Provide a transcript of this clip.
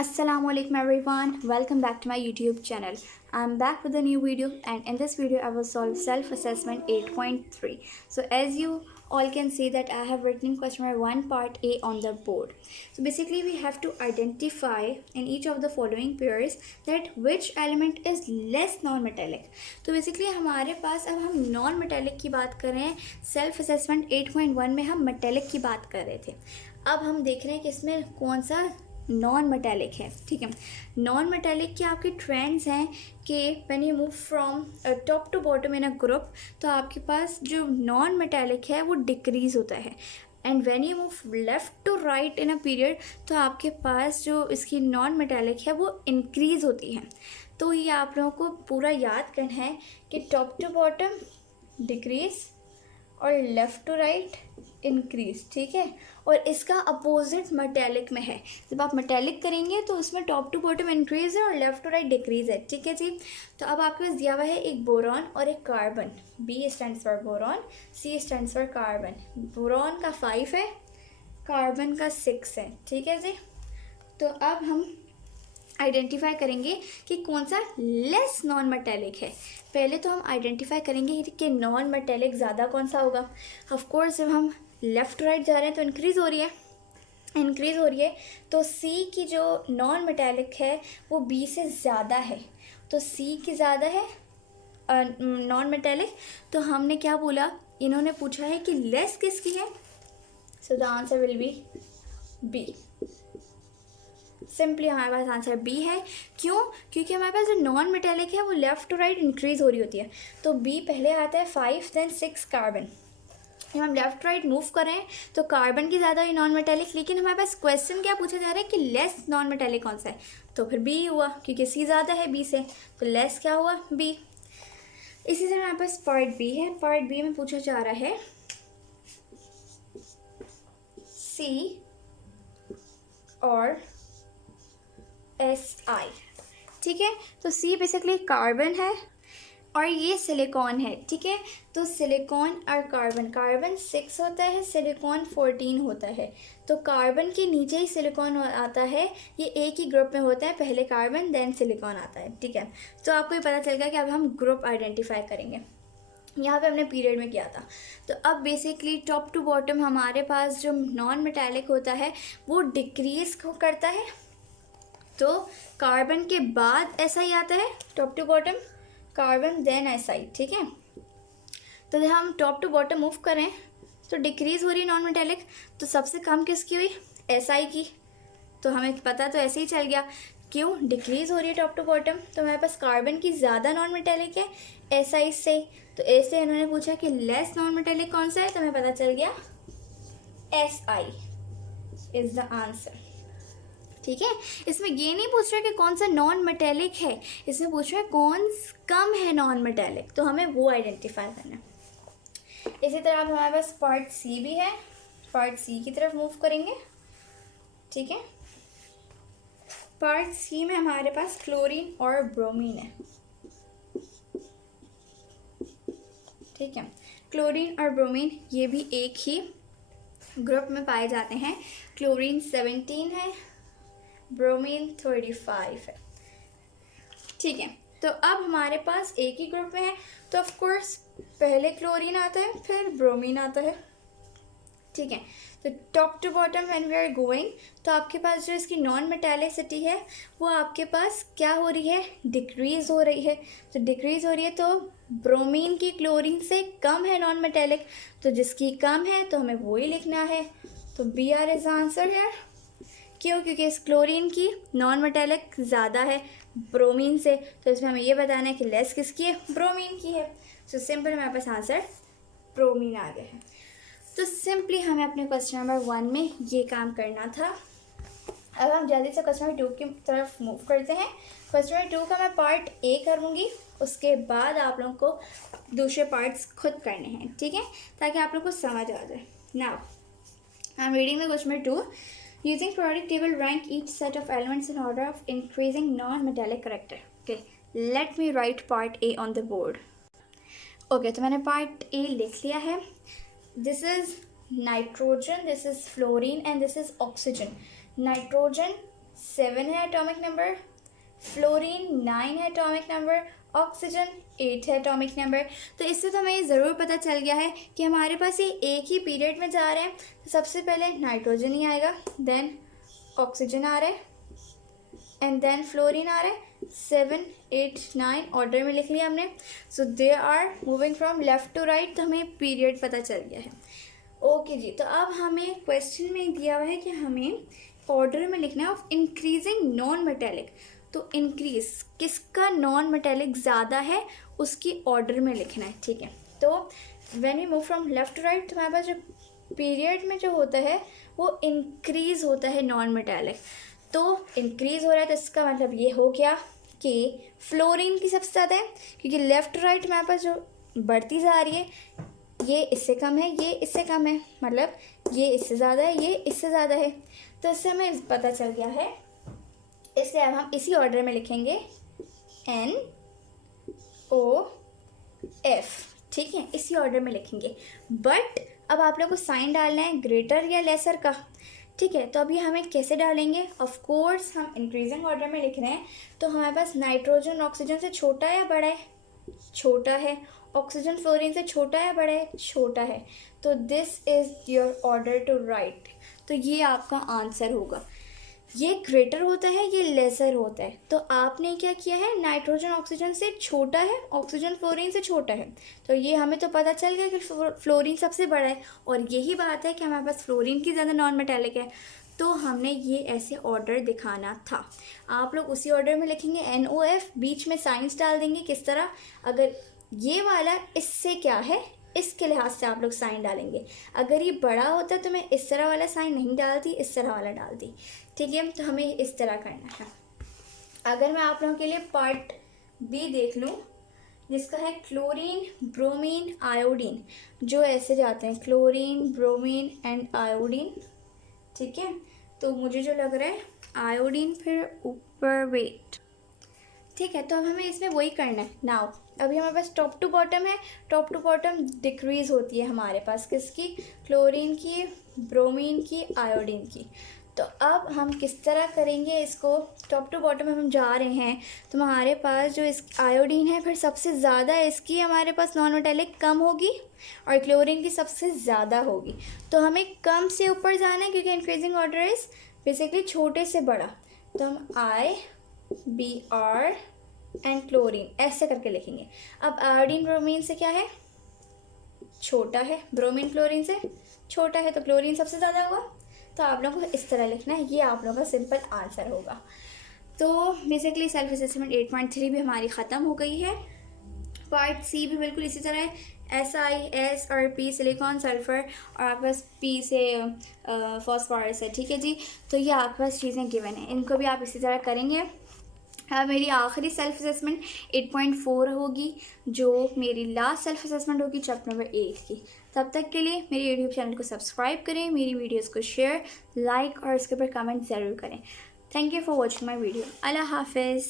Assalamualaikum everyone, welcome back to my YouTube channel. I'm back with a new video, and in this video I will solve self-assessment 8.3. So as you all can see that I have written question number 1 part A on the board. So basically we have to identify in each of the following pairs that which element is less non-metallic. तो basically हमारे पास अब हम non metallic की बात कर रहे हैं. Self assessment 8.1 में हम मेटेलिक की बात कर रहे थे. अब हम देख रहे हैं कि इसमें कौन सा नॉन मेटेलिक है. ठीक है, नॉन मेटेलिक के आपके ट्रेंड्स हैं कि when you move from top to bottom in a group तो आपके पास जो नॉन मेटेलिक है वो डिक्रीज़ होता है, and when you move left to right in a period तो आपके पास जो इसकी नॉन मेटेलिक है वो इंक्रीज़ होती है. तो ये आप लोगों को पूरा याद करना है कि टॉप टू बॉटम डिक्रीज़ और लेफ़्ट टू राइट इंक्रीज. ठीक है, और इसका अपोजिट मेटेलिक में है. जब आप मेटेलिक करेंगे तो उसमें टॉप टू बॉटम इंक्रीज है और लेफ्ट टू राइट डिक्रीज है. ठीक है जी. तो अब आपके पास दिया हुआ है एक बोरॉन और एक carbon. B stands for boron, C stands for carbon. Boron का 5 है, कार्बन का 6 है. ठीक है जी. तो अब हम आइडेंटिफाई करेंगे कि कौन सा लेस नॉन मेटेलिक है. पहले तो हम आइडेंटिफाई करेंगे कि नॉन मेटेलिक ज़्यादा कौन सा होगा. ऑफ कोर्स जब हम लेफ़्ट राइट जा रहे हैं तो इंक्रीज़ हो रही है. तो सी की जो नॉन मेटेलिक है वो बी से ज़्यादा है. तो सी की ज़्यादा है नॉन मेटेलिक. तो हमने क्या बोला, इन्होंने पूछा है कि लेस किसकी है. So the answer will be B. Simply हमारे पास आंसर बी है. क्यों? क्योंकि हमारे पास जो नॉन मेटेलिक है वो लेफ़्ट टू राइट इंक्रीज़ हो रही होती है. तो बी पहले आता है 5 देन 6 कार्बन. जब हम लेफ़्ट राइट मूव कर रहे हैं तो कार्बन की ज़्यादा हुई नॉन मेटेलिक, लेकिन हमारे पास क्वेश्चन क्या पूछा जा रहा है कि लेस नॉन मेटेलिक कौन सा है. तो फिर बी हुआ क्योंकि सी ज़्यादा है बी से, तो लेस क्या हुआ बी. इसी तरह हमारे पास पार्ट बी है. पार्ट बी में पूछा जा रहा है सी और SI. ठीक है, तो सी बेसिकली कार्बन है और ये सिलिकॉन है. ठीक है, तो सिलिकॉन और कार्बन 6 होता है, सिलिकॉन 14 होता है. तो कार्बन के नीचे ही सिलिकॉन आता है. ये एक ही ग्रुप में होता है, पहले कार्बन देन सिलिकॉन आता है. ठीक है, तो आपको ये पता चल गया कि अब हम ग्रुप आइडेंटिफाई करेंगे. यहाँ पे हमने पीरियड में किया था. तो अब बेसिकली टॉप टू बॉटम हमारे पास जो नॉन मेटेलिक होता है वो डिक्रीज करता है. तो कार्बन के बाद SI आता है, top to bottom carbon then SI. ठीक है, तो जब हम टॉप टू बॉटम मूव करें तो डिक्रीज़ हो रही है नॉन मेटेलिक. तो सबसे कम किसकी हुई SI की. तो हमें पता तो ऐसे ही चल गया क्यों डिक्रीज़ हो रही है टॉप टू बॉटम. तो हमारे पास कार्बन की ज़्यादा नॉन मेटेलिक है SI से. तो ऐसे इन्होंने पूछा कि लेस नॉन मेटेलिक कौन सा है, तो हमें पता चल गया SI इज़ द आंसर. ठीक है, इसमें ये नहीं पूछ रहा कि कौन सा नॉन मेटेलिक है, इसमें पूछ रहा है कौन कम है नॉन मेटेलिक. तो हमें वो आइडेंटिफाई करना है. इसी तरह अब हमारे पास पार्ट सी भी है. पार्ट सी की तरफ मूव करेंगे. ठीक है, पार्ट सी में हमारे पास क्लोरीन और ब्रोमीन है. ठीक है, क्लोरीन और ब्रोमीन ये भी एक ही ग्रुप में पाए जाते हैं. क्लोरीन 17 है, ब्रोमीन 35 है. ठीक है, तो अब हमारे पास एक ही ग्रुप में है तो ऑफ कोर्स पहले क्लोरीन आता है फिर ब्रोमीन आता है. ठीक है, तो top to bottom when we are going तो आपके पास जो इसकी नॉन मेटेलिसिटी है वो आपके पास क्या हो रही है, डिक्रीज़ हो रही है. तो डिक्रीज़ हो रही है तो ब्रोमीन की क्लोरीन से कम है नॉन मेटेलिक. तो जिसकी कम है तो हमें वो ही लिखना है. तो BR इज आंसर है. क्यों? क्योंकि इस क्लोरीन की नॉन मेटेलिक ज़्यादा है ब्रोमीन से. तो इसमें हमें ये बताना है कि लेस किसकी है, ब्रोमीन की है. सो सिंपल हमारे पास आंसर ब्रोमीन आ गया है. तो सिंपली हमें अपने क्वेश्चन नंबर 1 में ये काम करना था. अब हम जल्दी से क्वेश्चन नंबर 2 की तरफ मूव करते हैं. क्वेश्चन नंबर 2 का मैं पार्ट A करूँगी, उसके बाद आप लोगों को दूसरे पार्ट्स खुद करने हैं. ठीक है, ताकि आप लोग को समझ आ जाए. Now I am reading the question number 2. Using periodic table, rank each set of elements in order of increasing non-metallic character. Okay, let me write part A on the board. Okay, तो मैंने part A लिख लिया है. This is nitrogen, this is fluorine and this is oxygen. Nitrogen 7 है atomic number, fluorine 9 है atomic number, oxygen 8 है atomic number. तो इससे तो हमें ये ज़रूर पता चल गया है कि हमारे पास ये एक ही पीरियड में जा रहे हैं। तो सबसे पहले नाइट्रोजन ही आएगा, देन ऑक्सीजन आ रहा है, एंड देन फ्लोरीन आ रहा है। 7, 8, 9 ऑर्डर में लिख लिया हमने। So they are moving from left to right, तो हमें पीरियड पता चल गया है। ओके जी, तो अब हमें क्वेश्चन में दिया हुआ है कि हमें ऑर्डर में लिखना है ऑफ इंक्रीजिंग नॉन मेटेलिक। तो इंक्रीज किसका नॉन मेटेलिक ज़्यादा है उसकी ऑर्डर में लिखना है, ठीक है। तो when we move from left to right, तो हमारे पास जो पीरियड में जो होता है वो इंक्रीज़ होता है नॉन मेटेलिक। तो इंक्रीज़ हो रहा है तो इसका मतलब ये हो गया कि फ्लोरीन की सबसे ज़्यादा है, क्योंकि लेफ़्ट टू राइट हमारे पास जो बढ़ती जा रही है, ये इससे कम है, ये इससे कम है, मतलब ये इससे ज़्यादा है, ये इससे ज़्यादा है। तो इससे हमें पता चल गया है, इसलिए अब हम इसी ऑर्डर में लिखेंगे NOF, ठीक है, इसी ऑर्डर में लिखेंगे। बट अब आप लोग को साइन डालना है ग्रेटर या लेसर का, ठीक है। तो अभी हमें कैसे डालेंगे, ऑफ कोर्स हम इंक्रीजिंग ऑर्डर में लिख रहे हैं, तो हमारे पास नाइट्रोजन ऑक्सीजन से छोटा है या बड़ा है, छोटा है। ऑक्सीजन फ्लोरीन से छोटा है बड़ा है, छोटा है। तो this is your order to right. तो ये आपका आंसर होगा। ये ग्रेटर होता है, ये लेसर होता है। तो आपने क्या किया है, नाइट्रोजन ऑक्सीजन से छोटा है, ऑक्सीजन फ्लोरीन से छोटा है। तो ये हमें तो पता चल गया कि फ्लोरीन सबसे बड़ा है, और यही बात है कि हमारे पास फ्लोरीन की ज़्यादा नॉन मेटेलिक है। तो हमने ये ऐसे ऑर्डर दिखाना था। आप लोग उसी ऑर्डर में लिखेंगे NOF, बीच में साइंस डाल देंगे। किस तरह, अगर ये वाला इससे क्या है, इसके लिहाज से आप लोग साइन डालेंगे। अगर ये बड़ा होता तो मैं इस तरह वाला साइन नहीं डालती, इस तरह वाला डालती, ठीक है। तो हमें इस तरह करना है। अगर मैं आप लोगों के लिए पार्ट B देख लूँ, जिसका है क्लोरीन, ब्रोमीन, आयोडीन, जो ऐसे जाते हैं क्लोरीन, ब्रोमीन एंड आयोडीन, ठीक है। तो मुझे जो लग रहा है आयोडीन फिर ऊपर वेट, ठीक है। तो अब हमें इसमें वही करना है। नाउ अभी हमारे पास टॉप टू बॉटम है, टॉप टू बॉटम डिक्रीज़ होती है हमारे पास, किसकी, क्लोरीन की, ब्रोमीन की, आयोडीन की। तो अब हम किस तरह करेंगे इसको, टॉप टू बॉटम में हम जा रहे हैं, तो हमारे पास जो इस आयोडीन है, फिर सबसे ज़्यादा इसकी हमारे पास नॉन मेटेलिक कम होगी, और क्लोरीन की सबसे ज़्यादा होगी। तो हमें कम से ऊपर जाना है, क्योंकि इंक्रीजिंग ऑर्डर इज़ बेसिकली छोटे से बड़ा। तो हम IBR एंड क्लोरीन ऐसे करके लिखेंगे। अब आयोडीन ब्रोमीन से क्या है, छोटा है, ब्रोमीन क्लोरीन से छोटा है, तो क्लोरीन सबसे ज़्यादा होगा। तो आप लोगों को इस तरह लिखना है, ये आप लोगों का सिंपल आंसर होगा। तो बेसिकली सेल्फ असेसमेंट 8.3 भी हमारी ख़त्म हो गई है। पार्ट C भी बिल्कुल इसी तरह है, SI, S और P सिलिकॉन, सल्फ़र, और आपके पास P से फॉस्फोरस है, ठीक है जी। तो ये आपके पास चीज़ें गिवन हैं, इनको भी आप इसी तरह करेंगे। अब मेरी आखिरी सेल्फ असेसमेंट 8.4 होगी, जो मेरी लास्ट सेल्फ असेसमेंट होगी चैप्टर नंबर 8 की। तब तक के लिए मेरे यूट्यूब चैनल को सब्सक्राइब करें, मेरी वीडियोस को शेयर, लाइक और इसके ऊपर कमेंट ज़रूर करें। Thank you for watching my video. अल्लाह हाफिज़।